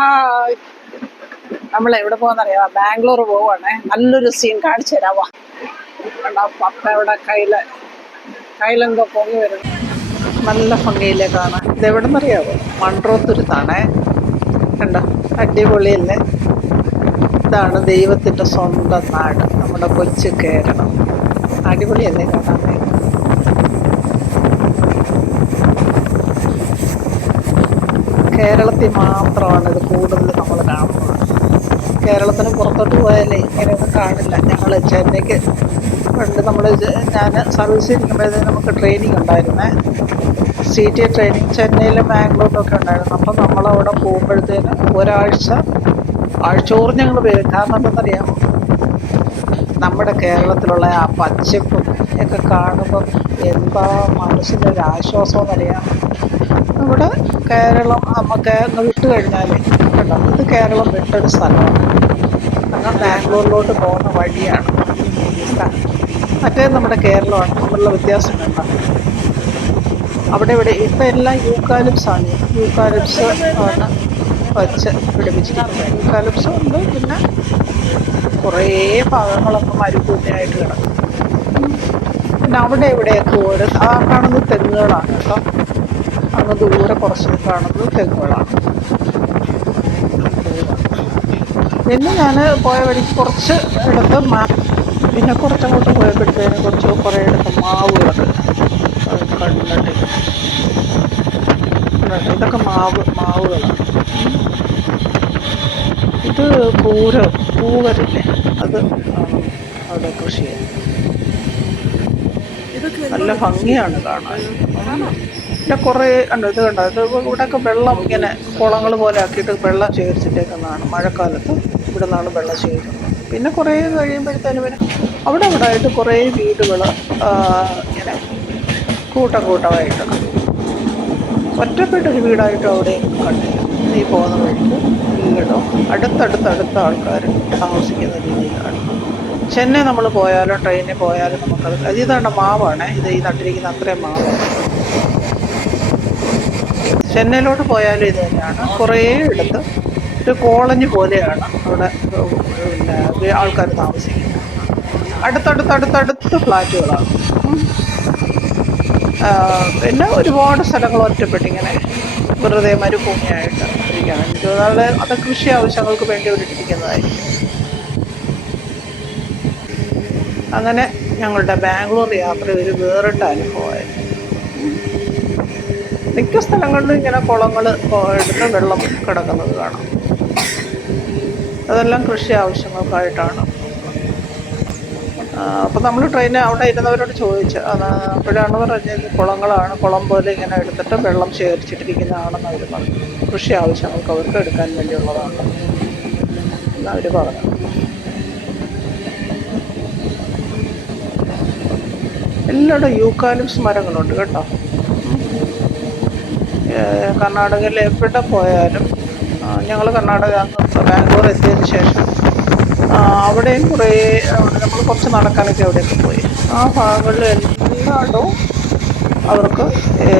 Hi നമ്മൾ എവിടെ പോകുന്നറിയാ ബാംഗ്ലൂർ പോവാണേ. നല്ലൊരു സീൻ കാണിച്ചു തരാവാ? പപ്പ ഇവിടെ കയ്യിൽ കയ്യിലെന്തോ പൊങ്ങി വരുന്നു. നല്ല ഭംഗിയില്ലേ കാണാൻ? ഇത് എവിടെ നിന്നറിയാവോ മൺട്രോത്തുരുത്താണേ കണ്ടോ? അടിപൊളിയല്ലേ? ഇതാണ് ദൈവത്തിന്റെ സ്വന്തം നാട്. നമ്മുടെ കൊച്ചു കേരളം. അടിപൊളിയല്ലേ കാണാൻ? കേരളത്തിൽ മാത്രമാണ് ഇത് കൂടുതൽ നമ്മൾ കാണുന്നത് കേരളത്തിന് പുറത്തോട്ട് പോയാലേ ഇങ്ങനെയൊന്നും കാണില്ല. ഞങ്ങൾ ചെന്നൈക്ക് പണ്ട് നമ്മൾ ഞാൻ സർവീസ് ഇരിക്കുമ്പോഴത്തേന് നമുക്ക് ട്രെയിനിങ് ഉണ്ടായിരുന്നേ. സി ടി ട്രെയിനിങ് ചെന്നൈയിലും ബാംഗ്ലൂരിലും ഒക്കെ ഉണ്ടായിരുന്നു. അപ്പം നമ്മളവിടെ പോകുമ്പോഴത്തേന് ഒരാഴ്ച ആഴ്ചോറും ഞങ്ങൾ വരും. കാരണം എന്തെന്നറിയാമോ നമ്മുടെ കേരളത്തിലുള്ള ആ പച്ചപ്പും ഒക്കെ കാണുമ്പോൾ എന്താ മനസ്സിനൊരു ആശ്വാസം എന്നറിയാം ഇവിടെ കേരളം നമുക്ക് വിട്ടു കഴിഞ്ഞാൽ കേട്ടോ ഇത് കേരളം വിട്ടൊരു സ്ഥലമാണ്. കാരണം ബാംഗ്ലൂരിലോട്ട് പോകുന്ന വഴിയാണ് മറ്റേ നമ്മുടെ കേരളമാണ് തമ്മിലുള്ള വ്യത്യാസം കണ്ട അവിടെ ഇവിടെ ഇപ്പം എല്ലാം യൂക്കാലിപ്സ് ആണ്. യൂക്കാലിപ്സ് ആണ് വച്ച് പിടിപ്പിച്ചിരിക്കുന്നത്. യൂക്കാലിപ്സ് ഉണ്ട് പിന്നെ കുറേ ഭാഗങ്ങളൊക്കെ മരുഭൂമിയായിട്ട് കിടക്കും പിന്നെ അവിടെ ഇവിടെയൊക്കെ ഓരോ ആ കാണുന്ന തെങ്ങുകളാണ് കേട്ടോ. അങ്ങ് ദൂരെ കുറച്ച് കാണുന്നത് തെങ്ങുകളാണ്. പിന്നെ ഞാൻ പോയ വഴിക്ക് കുറച്ച് എടുത്ത് മാ പിന്നെ കുറച്ചങ്ങോട്ട് പോയപ്പോഴത്തേന് കുറച്ച് കുറേ എടുത്ത് മാവുകളൊക്കെ കണ്ടിട്ട് ഇതൊക്കെ മാവ് മാവുകളാണ്. ഇത് പൂര പൂവരില്ലേ? അത് അവിടെ കൃഷി ചെയ്യുന്നത് നല്ല ഭംഗിയാണ് കാണാൻ. പിന്നെ കുറേ കണ്ടോ ഇത് കണ്ടോ? ഇത് ഇവിടെയൊക്കെ വെള്ളം ഇങ്ങനെ കുളങ്ങൾ പോലെ ആക്കിയിട്ട് വെള്ളം ശേഖരിച്ചിട്ടേക്കുന്നതാണ്. മഴക്കാലത്ത് ഇവിടെ നിന്നാണ് വെള്ളം ശേഖരിക്കുന്നത്. പിന്നെ കുറേ കഴിയുമ്പോഴത്തേനും പിന്നെ അവിടെ അവിടെ ആയിട്ട് കുറേ വീടുകൾ ഇങ്ങനെ കൂട്ടം കൂട്ടമായിട്ട് ഒറ്റപ്പെട്ടൊരു വീടായിട്ട് അവിടെയും കണ്ടില്ല. ഈ പോകുന്ന വഴിക്ക് വീടും അടുത്തടുത്തടുത്ത ആൾക്കാർ താമസിക്കുന്ന രീതിയിലാണ്. ചെന്നൈ നമ്മൾ പോയാലും ട്രെയിനിൽ പോയാലും നമുക്കത് ഇതാണ് മാവാണ്. ഇത് ഈ നട്ടിരിക്കുന്ന അത്രയും മാവാണ്. ചെന്നൈയിലോട്ട് പോയാലും ഇത് തന്നെയാണ്. കുറേ ഇടത്ത് ഒരു കോളനി പോലെയാണ് അവിടെ പിന്നെ ആൾക്കാർ താമസിക്കുന്നത്. അടുത്തടുത്തടുത്തടുത്ത് ഫ്ലാറ്റുകളാണ്. പിന്നെ ഒരുപാട് സ്ഥലങ്ങൾ ഒറ്റപ്പെട്ടിങ്ങനെ വെറുതെ മരുഭൂമിയായിട്ട് ഇരിക്കുകയാണ്. എനിക്ക് അത് കൃഷി ആവശ്യങ്ങൾക്ക് വേണ്ടി അവരിട്ടിരിക്കുന്നതായിരിക്കും അങ്ങനെ ഞങ്ങളുടെ ബാംഗ്ലൂർ യാത്ര ഒരു വേറിട്ട അനുഭവമായിരുന്നു. മിക്ക സ്ഥലങ്ങളിലും ഇങ്ങനെ കുളങ്ങൾ എടുത്ത് വെള്ളം കിടക്കുന്നത് കാണാം. അതെല്ലാം കൃഷി ആവശ്യങ്ങൾക്കായിട്ടാണ്. അപ്പോൾ നമ്മൾ ട്രെയിന് അവിടെ ഇരുന്നവരോട് ചോദിച്ചു അപ്പോഴാണ് പറഞ്ഞത് കുളങ്ങളാണ് കുളം പോലെ ഇങ്ങനെ എടുത്തിട്ട് വെള്ളം ശേഖരിച്ചിട്ടിരിക്കുന്നതാണെന്ന് അവർ പറഞ്ഞു. കൃഷി ആവശ്യങ്ങൾക്ക് അവർക്ക് എടുക്കാൻ വേണ്ടിയുള്ളതാണ്. എന്ന് അവർ പറഞ്ഞു. എല്ലായിടും യൂക്കാലിപ്സ് മരങ്ങളുണ്ട് കേട്ടോ. കർണാടകയിൽ എവിടെ പോയാലും ഞങ്ങൾ കർണാടക ബാംഗ്ലൂർ എത്തിയതിന് ശേഷം അവിടെയും കുറേ നമ്മൾ കുറച്ച് നടക്കാനൊക്കെ അവിടെയൊക്കെ പോയി. ആ ഭാഗങ്ങളിൽ എല്ലായിടവും അവർക്ക് ഈ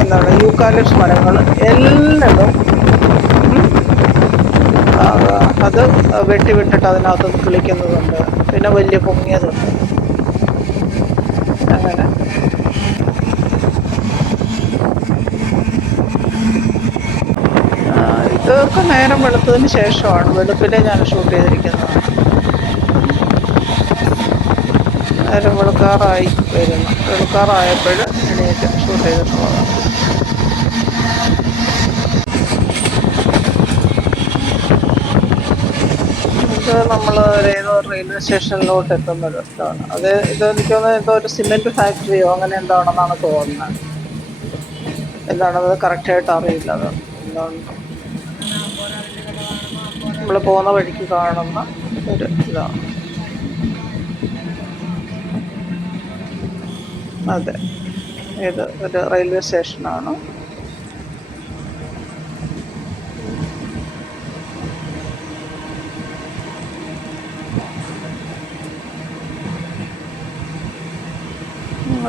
എന്താണ് യൂക്കാലിപ്സ് മരങ്ങൾ എല്ലായിടവും അത് വെട്ടി വിട്ടിട്ട് അതിനകത്ത് കിളിക്കുന്നതുണ്ട്. പിന്നെ വലിയ പൊങ്ങിയതുണ്ട് അങ്ങനെ ആ, ഇതൊക്കെ നേരം വെളുത്തതിന് ശേഷമാണ് വെളുപ്പിലെ ഞാൻ ഷൂട്ട് ചെയ്തിരിക്കുന്നത്. നേരം വെളുക്കാറായി വരുന്നു. വെളുക്കാറായപ്പോൾ എണീറ്റ് ഷൂട്ട് ചെയ്തിട്ടുള്ളത് ഇത് നമ്മൾ ഏതോ റെയിൽവേ സ്റ്റേഷനിലോട്ട് എത്തുന്ന ഒരു സ്ഥലമാണ് അത് ഇത് എനിക്ക് തോന്നുന്നത് എന്തോ ഒരു സിമെന്റ് ഫാക്ടറിയോ അങ്ങനെ എന്താണെന്നാണ് തോന്നുന്നത്. എന്താണത് കറക്റ്റായിട്ട് അറിയില്ല അത്. എന്താണ്? നമ്മൾ പോകുന്ന വഴിക്ക് കാണുന്ന ഒരു ഇതാണ് അതെ. ഇത് ഒരു റെയിൽവേ സ്റ്റേഷനാണ്.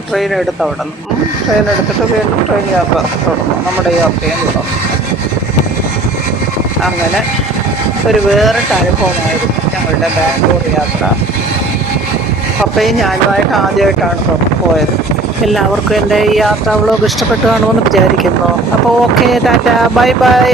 ട്രെയിൻ എടുത്ത് അവിടെ നിന്ന്. ട്രെയിൻ എടുത്തിട്ട് വീണ്ടും ട്രെയിൻ യാത്ര തുടങ്ങും. നമ്മുടെ യാത്രയും തുടങ്ങും. അങ്ങനെ ഒരു വേറിട്ട അനുഭവമായിരുന്നു ഞങ്ങളുടെ ബാംഗ്ലൂർ യാത്ര. പപ്പയും ഞാനുമായിട്ട് ആദ്യമായിട്ടാണ് പോയത്. എല്ലാവർക്കും എന്റെ ഈ യാത്രാ വ്ളോഗ് ഇഷ്ടപ്പെട്ടു കാണുമെന്ന് വിചാരിക്കുന്നു. അപ്പോൾ ഓക്കെ ടാറ്റ ബൈ ബൈ.